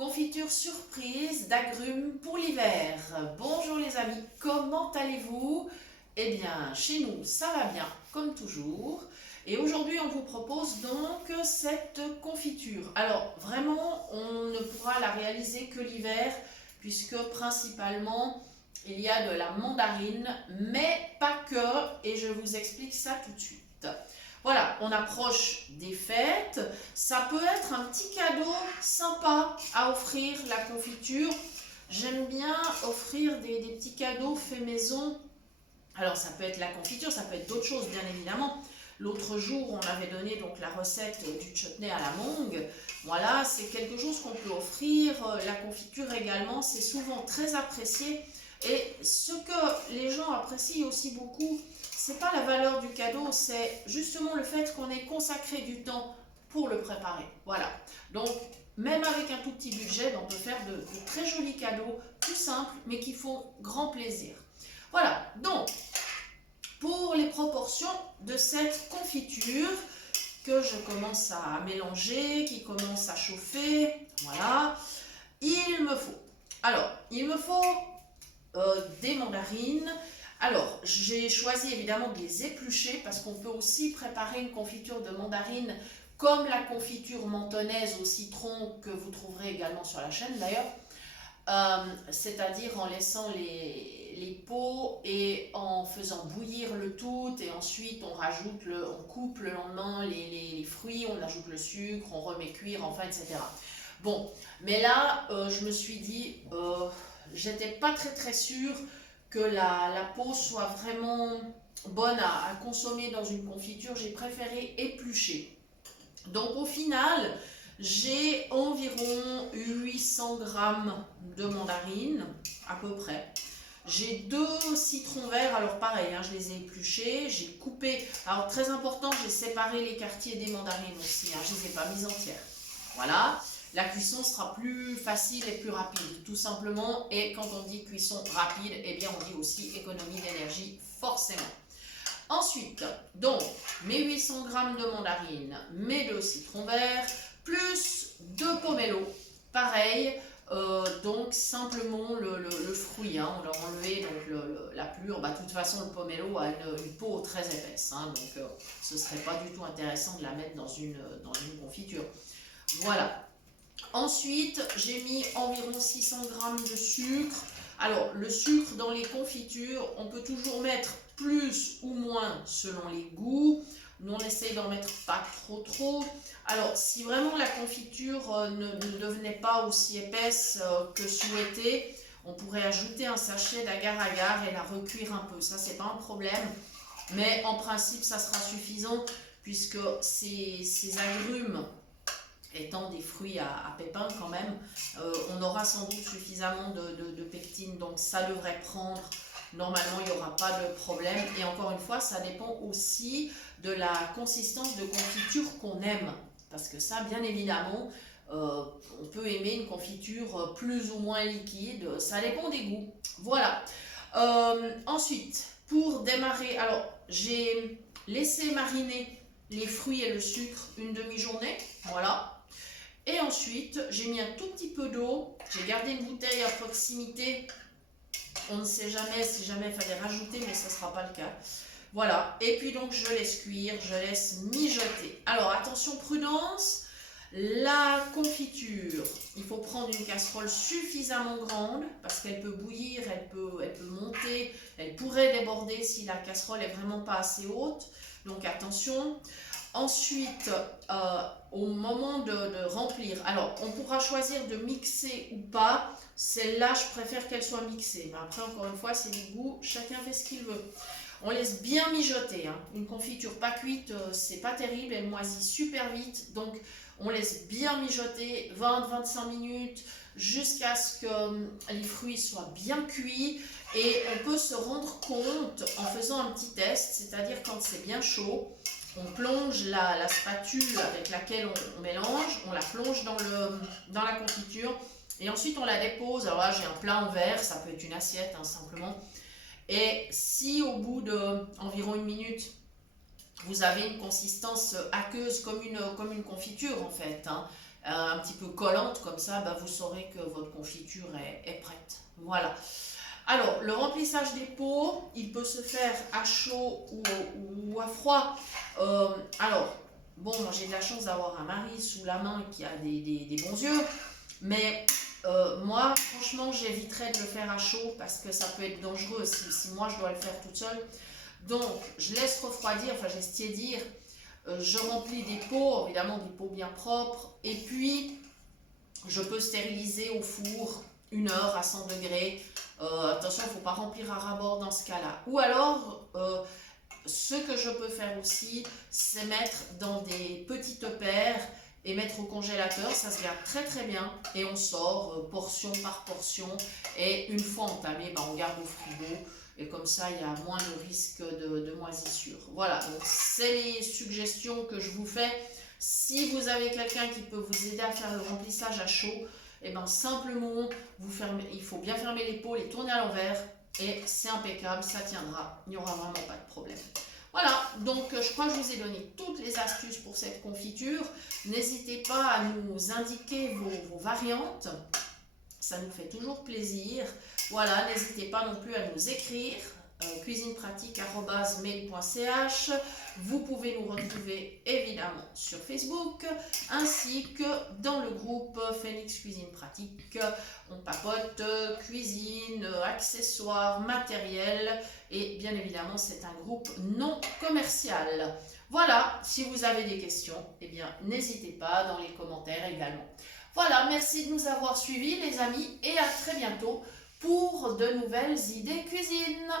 Confiture surprise d'agrumes pour l'hiver. Bonjour les amis, comment allez-vous? Eh bien, chez nous, ça va bien, comme toujours. Et aujourd'hui, on vous propose donc cette confiture. Alors, vraiment, on ne pourra la réaliser que l'hiver, puisque principalement, il y a de la mandarine, mais pas que, et je vous explique ça tout de suite. Voilà, on approche des fêtes, ça peut être un petit cadeau sympa à offrir, la confiture. J'aime bien offrir des petits cadeaux faits maison. Alors ça peut être la confiture, ça peut être d'autres choses bien évidemment. L'autre jour, on avait donné donc la recette du chutney à la mangue. Voilà, c'est quelque chose qu'on peut offrir. La confiture également, c'est souvent très apprécié. Et ce que les gens apprécient aussi beaucoup, c'est pas la valeur du cadeau, c'est justement le fait qu'on ait consacré du temps pour le préparer. Voilà. Donc, même avec un tout petit budget, on peut faire de très jolis cadeaux, tout simples, mais qui font grand plaisir. Voilà. Donc, pour les proportions de cette confiture que je commence à mélanger, qui commence à chauffer, voilà, il me faut des mandarines. Alors, j'ai choisi évidemment de les éplucher parce qu'on peut aussi préparer une confiture de mandarine comme la confiture mentonnaise au citron que vous trouverez également sur la chaîne d'ailleurs. C'est-à-dire en laissant les peaux et en faisant bouillir le tout, et ensuite on coupe le lendemain les fruits, on ajoute le sucre, on remet cuire, enfin etc. Bon, mais là je me suis dit, j'étais pas très sûre que la peau soit vraiment bonne à consommer dans une confiture, j'ai préféré éplucher. Donc au final, j'ai environ 800 grammes de mandarines, à peu près. J'ai 2 citrons verts, alors pareil, hein, je les ai épluchés, j'ai coupé. Alors très important, j'ai séparé les quartiers des mandarines aussi, hein, je ne les ai pas mises entières. Voilà, la cuisson sera plus facile et plus rapide, tout simplement. Et quand on dit cuisson rapide, eh bien on dit aussi économie d'énergie, forcément. Ensuite, donc, mes 800 g de mandarine, mes 2 citrons verts, plus 2 pomelos, pareil, donc simplement le fruit, hein, on leur a enlevé donc la pelure. De toute façon le pomelo a une peau très épaisse, hein, donc ce ne serait pas du tout intéressant de la mettre dans une confiture. Voilà. Ensuite, j'ai mis environ 600 g de sucre. Alors, le sucre dans les confitures, on peut toujours mettre plus ou moins selon les goûts. Nous, on essaye d'en mettre pas trop. Alors, si vraiment la confiture ne devenait pas aussi épaisse que souhaité, on pourrait ajouter un sachet d'agar-agar et la recuire un peu. Ça, c'est pas un problème. Mais en principe, ça sera suffisant puisque ces agrumes étant des fruits à pépins quand même, on aura sans doute suffisamment de pectine, donc ça devrait prendre. Normalement, il n'y aura pas de problème. Et encore une fois, ça dépend aussi de la consistance de confiture qu'on aime. Parce que ça, bien évidemment, on peut aimer une confiture plus ou moins liquide. Ça dépend des goûts. Voilà. Ensuite, pour démarrer, alors j'ai laissé mariner les fruits et le sucre une demi-journée. Voilà. Et ensuite, j'ai mis un tout petit peu d'eau. J'ai gardé une bouteille à proximité. On ne sait jamais, si jamais il fallait rajouter, mais ce ne sera pas le cas. Voilà. Et puis donc, je laisse cuire, je laisse mijoter. Alors, attention, prudence. La confiture, il faut prendre une casserole suffisamment grande parce qu'elle peut bouillir, elle peut monter, elle pourrait déborder si la casserole est vraiment pas assez haute. Donc, attention. Ensuite, au moment de remplir, alors on pourra choisir de mixer ou pas. Celle-là, je préfère qu'elle soit mixée. Mais après, encore une fois, c'est du goût, chacun fait ce qu'il veut. On laisse bien mijoter, hein. Une confiture pas cuite, c'est pas terrible, elle moisit super vite. Donc, on laisse bien mijoter 20-25 minutes jusqu'à ce que les fruits soient bien cuits. Et on peut se rendre compte en faisant un petit test, c'est-à-dire quand c'est bien chaud. On plonge la spatule avec laquelle on mélange, on la plonge dans la confiture et ensuite on la dépose. Alors là, j'ai un plat en verre, ça peut être une assiette, hein, simplement. Et si au bout d'environ 1 minute, vous avez une consistance aqueuse comme une confiture en fait, hein, un petit peu collante, comme ça, bah, vous saurez que votre confiture est prête. Voilà. Alors, le remplissage des pots, il peut se faire à chaud ou à froid. Alors, bon, moi j'ai de la chance d'avoir un mari sous la main qui a des bons yeux, mais moi, franchement, j'éviterais de le faire à chaud parce que ça peut être dangereux si moi je dois le faire toute seule. Donc, je laisse refroidir, enfin, je laisse tiédir. Je remplis des pots, évidemment des pots bien propres, et puis je peux stériliser au four 1 heure à 100 degrés. Attention, il ne faut pas remplir à ras-bord dans ce cas-là. Ou alors, ce que je peux faire aussi, c'est mettre dans des petites paires et mettre au congélateur. Ça se garde très très bien et on sort portion par portion. Et une fois entamé, ben, on garde au frigo. Et comme ça, il y a moins de risque de moisissure. Voilà, donc c'est les suggestions que je vous fais. Si vous avez quelqu'un qui peut vous aider à faire le remplissage à chaud, et ben simplement, il faut bien fermer les pots, les tourner à l'envers et c'est impeccable, ça tiendra, il n'y aura vraiment pas de problème. Voilà, donc je crois que je vous ai donné toutes les astuces pour cette confiture. N'hésitez pas à nous indiquer vos variantes, ça nous fait toujours plaisir. Voilà, n'hésitez pas non plus à nous écrire cuisinepratique@mail.ch. Vous pouvez nous retrouver évidemment sur Facebook ainsi que dans le groupe Phoenix Cuisine Pratique. On papote cuisine, accessoires, matériel et bien évidemment c'est un groupe non commercial. Voilà, si vous avez des questions, eh bien n'hésitez pas dans les commentaires également. Voilà, merci de nous avoir suivis les amis et à très bientôt pour de nouvelles idées cuisine.